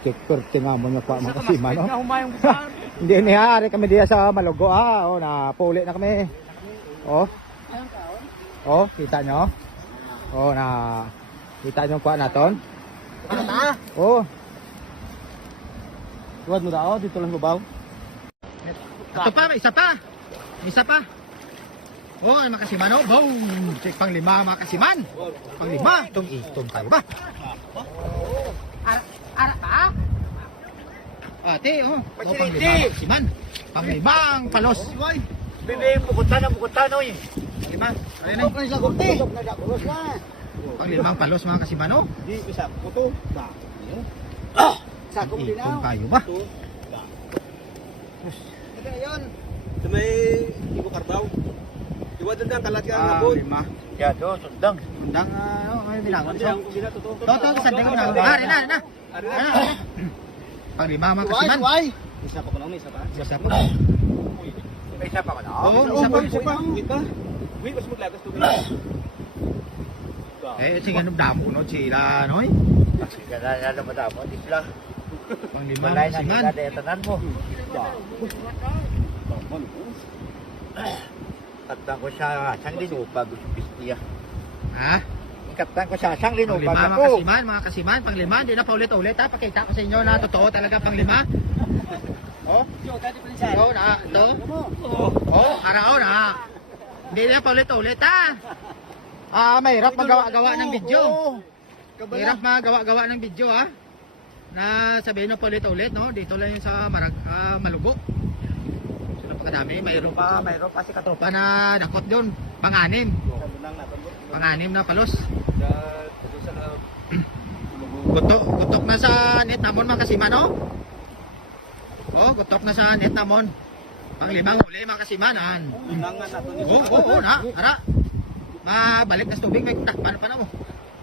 Perte nga mo niya pa mga kasima, no? Hindi niya, kami diya sa Malugo, oh, napuli na kami. Oh. Oh, kita nyo? Oh, kita nyo pa naton? Oh. Tuwad mo daw, dito lang babaw. Ito pa, isa pa. Isa pa. Oh, ay makasiman, oh. Boom! Check pang lima, makasiman. Pang lima. Itong tayo ba? Ara pa? Ate, oh. Oh, pang lima, makasiman. Pang limang palos. Bibig bukutan na oy. Pang lima. Ayun na. Pang limang palos, mga kasiman, oh. Di isa puto. Ba. Sa itong tayo ba? Kada yon. Sa may ibo karbaw. Iwa dandang kalat ka Oh, abot. lima. Ya do sundang. Undang, ano, may binangon. Sundang ko sila to. Toto, sandali ko na. Na. Pang lima, mga kasiman. Isa pa ko na, isa pa. Isa pa. May isa pa ka na. Oo, isa pa. Wait pa. Wait, mas maglagas tubig. Eh, sige, damo no, sila, no? Sige na madamo sila. Pang lima, mga kasiman. Tanan mo. Katang ko siya sang linupag gusto Ha? Katang ko siya sang Pang linupag lima, ako. mga kasiman, pang lima. Hindi na paulit-ulit, ha? Pakita ko sa inyo na totoo talaga pang lima. Oh? Ito, ito. Oh, araw na. Hindi na paulit-ulit, ha? Mahirap magawa-gawa ng video. Mahirap magawa-gawa ng video, ha? Na sabihin na paulit-ulit, no? Dito lang yung sa Malugo. Sila pa kadami. Mayroon pa si katropa na dakot doon. Pang-anim. Pang-anim na palos. Gutok na sa net namon, mga kasiman, no? Oh, gutok na sa net namon. Pang limang huli, mga kasimanan. Oo, na. Ara. Mabalik na sa tubig. May takpan pa na mo.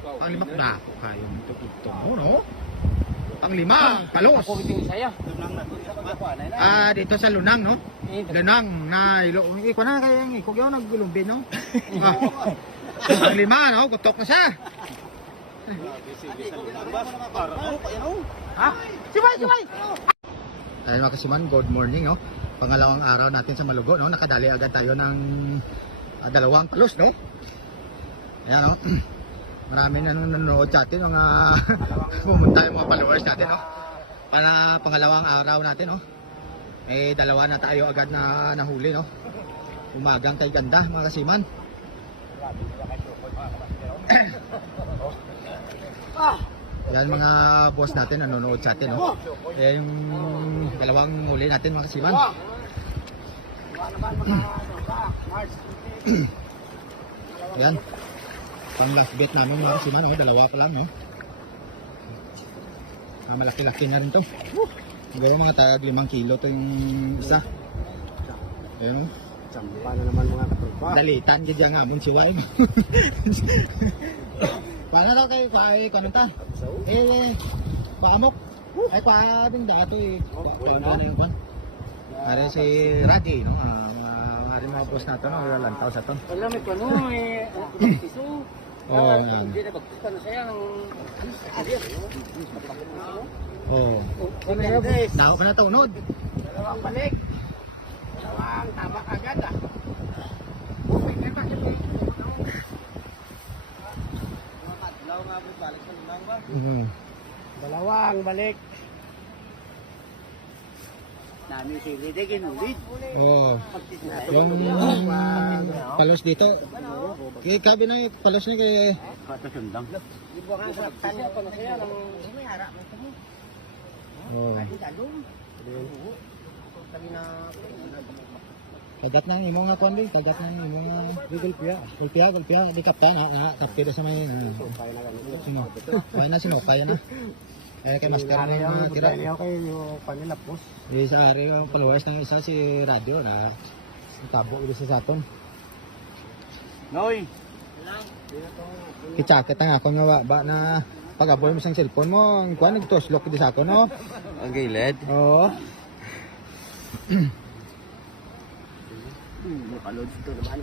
Pang limang dako kayo. Ito mo, no? Pang lima, palos. Dito sa Lunang, no? Lunang na iko na kaya ng iko yung naggulumbin, no? Pang lima, no? Gutok na siya. Ha? Sibay! Ayun, mga kasiman, good morning, no? Pangalawang araw natin sa Malugo, no? Nakadali agad tayo ng dalawang palos, no? Ayan, no? Marami na nanonood sa atin, mga pumunta yung mga followers natin, no? Para pangalawang araw natin, no? Eh, dalawa na tayo agad na nahuli, no? Umagang kay ganda, mga kasiman. Yan mga boss natin nanonood sa atin, no? Eh, yung dalawang huli natin, mga kasiman. Yan. Pang last bet namin, mga kasiman, no? Dalawa pa lang, no? Malaki-laki na rin to. Siguro mga tag 5 kilo to yung isa. Ayun, no? Sampa na naman mga katropa. Dalitan gid yang amon si Wai. Paano daw kayo kanon ta? Pakamok. Ay pa ding dato ano na yung pan. Are si Radi, no? Are mga boss nato, no? Lantaw sa ton. Alam mo ano siso. Hindi na bagta na siya ng Oh. Nako pa na to unod. dalawang balik. Dalawang tama agad ah. Dalawang balik. Nami sili de ginulit. Oh. Yung palos dito. Kaya kabi na yung palos ni kay Kata sundang. Ibu kan sa tanya pa na siya ng may harap mo. oh. Kagat nang imo nga kon din, kagat nang imo nga gulpia di kapta na kapta sa may sino. Kaya na. Eh kay master na tira. Okay, yung panilapos. Sa ari ang followers ng isa si Radio na tabo ito sa saton. Noy. Kichaket nga ako nga ba na pag-aboy mo sang cellphone mo, ang kuan nagtoslok di sa ako, no? Ang gilid. Oo. Nakaload ito naman.